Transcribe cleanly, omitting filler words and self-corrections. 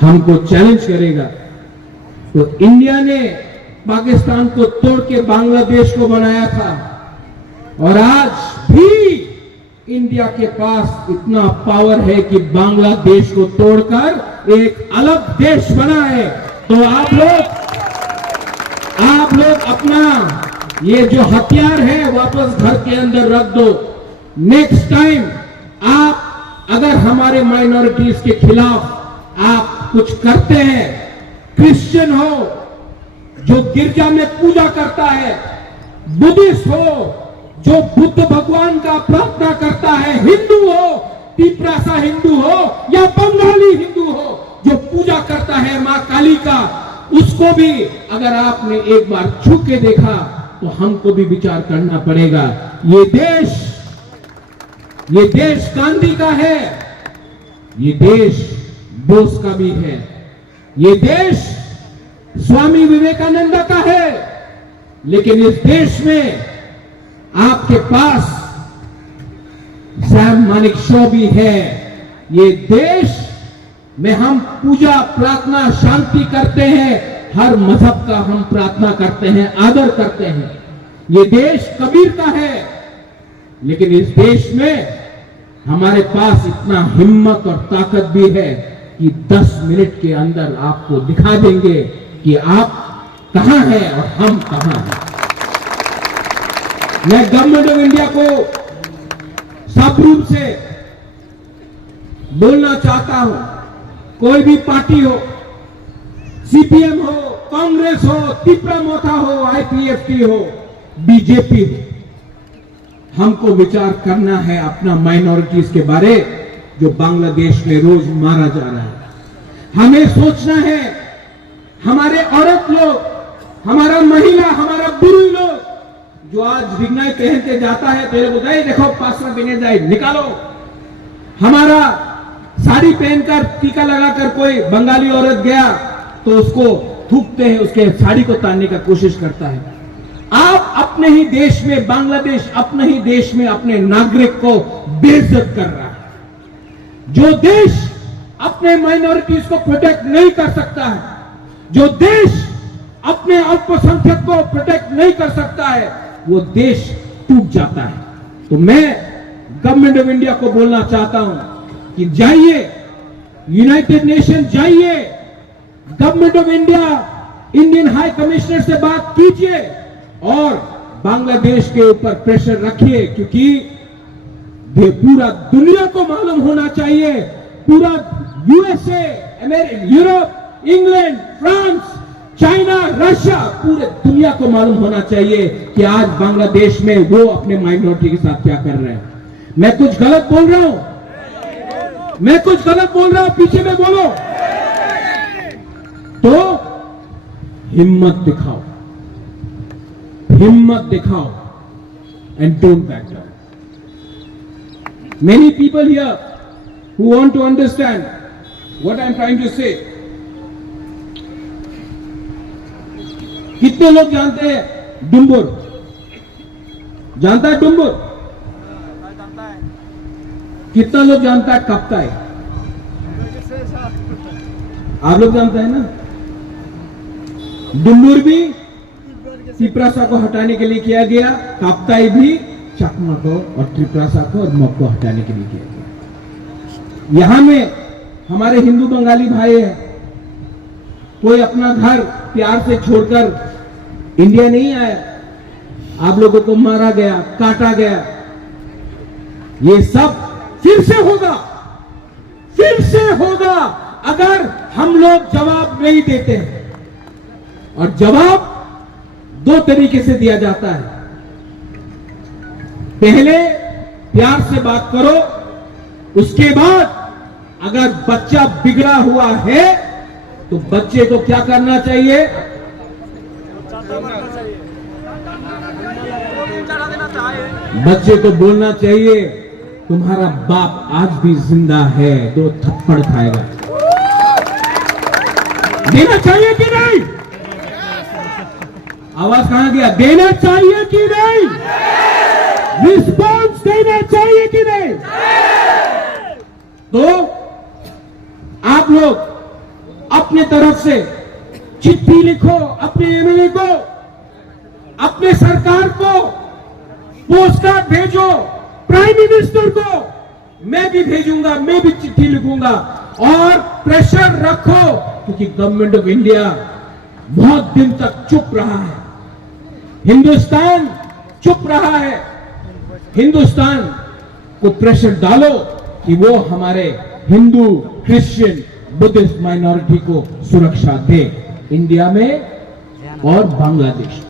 हमको चैलेंज करेगा। तो इंडिया ने पाकिस्तान को तोड़ के बांग्लादेश को बनाया था, और आज भी इंडिया के पास इतना पावर है कि बांग्लादेश को तोड़कर एक अलग देश बना है। तो आप लोग अपना ये जो हथियार है वापस घर के अंदर रख दो। नेक्स्ट टाइम आप अगर हमारे माइनॉरिटीज के खिलाफ आप कुछ करते हैं, क्रिश्चियन हो जो गिरजा में पूजा करता है, बुद्धिस्ट हो जो बुद्ध भगवान का प्रार्थना करता है, हिंदू हो, तिपरासा हिंदू हो या बंगाली हिंदू हो जो पूजा करता है मां काली का, उसको भी अगर आपने एक बार छू के देखा तो हमको भी विचार करना पड़ेगा। ये देश गांधी का है, ये देश बोस का भी है, ये देश स्वामी विवेकानंद का है, लेकिन इस देश में आपके पास सैम मानेकशॉ भी है। ये देश में हम पूजा प्रार्थना शांति करते हैं, हर मजहब का हम प्रार्थना करते हैं, आदर करते हैं। ये देश कबीर का है, लेकिन इस देश में हमारे पास इतना हिम्मत और ताकत भी है कि 10 मिनट के अंदर आपको दिखा देंगे कि आप कहां हैं और हम कहां हैं। मैं गवर्नमेंट ऑफ इंडिया को सब रूप से बोलना चाहता हूं, कोई भी पार्टी हो, सीपीएम हो, कांग्रेस हो, तिपरा मोथा हो, आईपीएफटी हो, बीजेपी हो, हमको विचार करना है अपना माइनॉरिटीज के बारे जो बांग्लादेश में रोज मारा जा रहा है। हमें सोचना है हमारे औरत लोग, हमारा महिला, हमारा बुरी लोग जो आज रिगनाई पहन के जाता है, तेरे को गए देखो पासरा पहने जाए निकालो। हमारा साड़ी पहनकर टीका लगाकर कोई बंगाली औरत गया तो उसको थूकते हैं, उसके साड़ी को तानने का कोशिश करता है। आप अपने ही देश में, बांग्लादेश अपने ही देश में अपने नागरिक को बेइज्जत कर रहा है। जो देश अपने माइनॉरिटीज को प्रोटेक्ट नहीं कर सकता है, जो देश अपने अल्पसंख्यक को प्रोटेक्ट नहीं कर सकता है, वो देश टूट जाता है। तो मैं गवर्नमेंट ऑफ इंडिया को बोलना चाहता हूं कि जाइए, यूनाइटेड नेशन जाइए, government of India Indian high commissioner से बात कीजिए और बांग्लादेश के ऊपर प्रेशर रखिए, क्योंकि पूरा दुनिया को मालूम होना चाहिए, पूरा USA, Europe, England, France, China, Russia, पूरे दुनिया को मालूम होना चाहिए कि आज बांग्लादेश में वो अपने माइनॉरिटी के साथ क्या कर रहे हैं। मैं कुछ गलत बोल रहा हूं, मैं कुछ गलत बोल रहा हूं, पीछे में बोलो। तो हिम्मत दिखाओ, हिम्मत दिखाओ and don't back down. Many people here who want to understand what I am trying to say. कितने लोग जानते हैं डुम्बुर? जानता है डुम्बुर? कितना लोग जानता है कप्ताई? आप लोग जानते हैं ना? डुम्बुर भी तिपरासा को हटाने के लिए किया गया, कप्ताई भी चकमा को और त्रिपुरासा को और मग को हटाने के लिए किया गया। यहां में हमारे हिंदू बंगाली भाई हैं, कोई अपना घर प्यार से छोड़कर इंडिया नहीं आया, आप लोगों को मारा गया, काटा गया। ये सब फिर से होगा, फिर से होगा अगर हम लोग जवाब नहीं देते हैं। और जवाब दो तरीके से दिया जाता है, पहले प्यार से बात करो, उसके बाद अगर बच्चा बिगड़ा हुआ है तो बच्चे को क्या करना चाहिए? बच्चे को बोलना चाहिए तुम्हारा बाप आज भी जिंदा है, तो थप्पड़ खाएगा। देना चाहिए कि नहीं? आवाज कहां गया? देना चाहिए कि नहीं? रिस्पॉन्स देना चाहिए कि नहीं? तो आप लोग अपने तरफ से चिट्ठी लिखो अपने एमएलए को, अपने सरकार को, पोस्ट कार्ड भेजो प्राइम मिनिस्टर को, मैं भी भेजूंगा, मैं भी चिट्ठी लिखूंगा और प्रेशर रखो, क्योंकि गवर्नमेंट ऑफ इंडिया बहुत दिन तक चुप रहा है, हिंदुस्तान चुप रहा है। हिंदुस्तान को प्रेशर डालो कि वो हमारे हिंदू, क्रिश्चियन, बुद्धिस्ट माइनॉरिटी को सुरक्षा दे, इंडिया में और बांग्लादेश।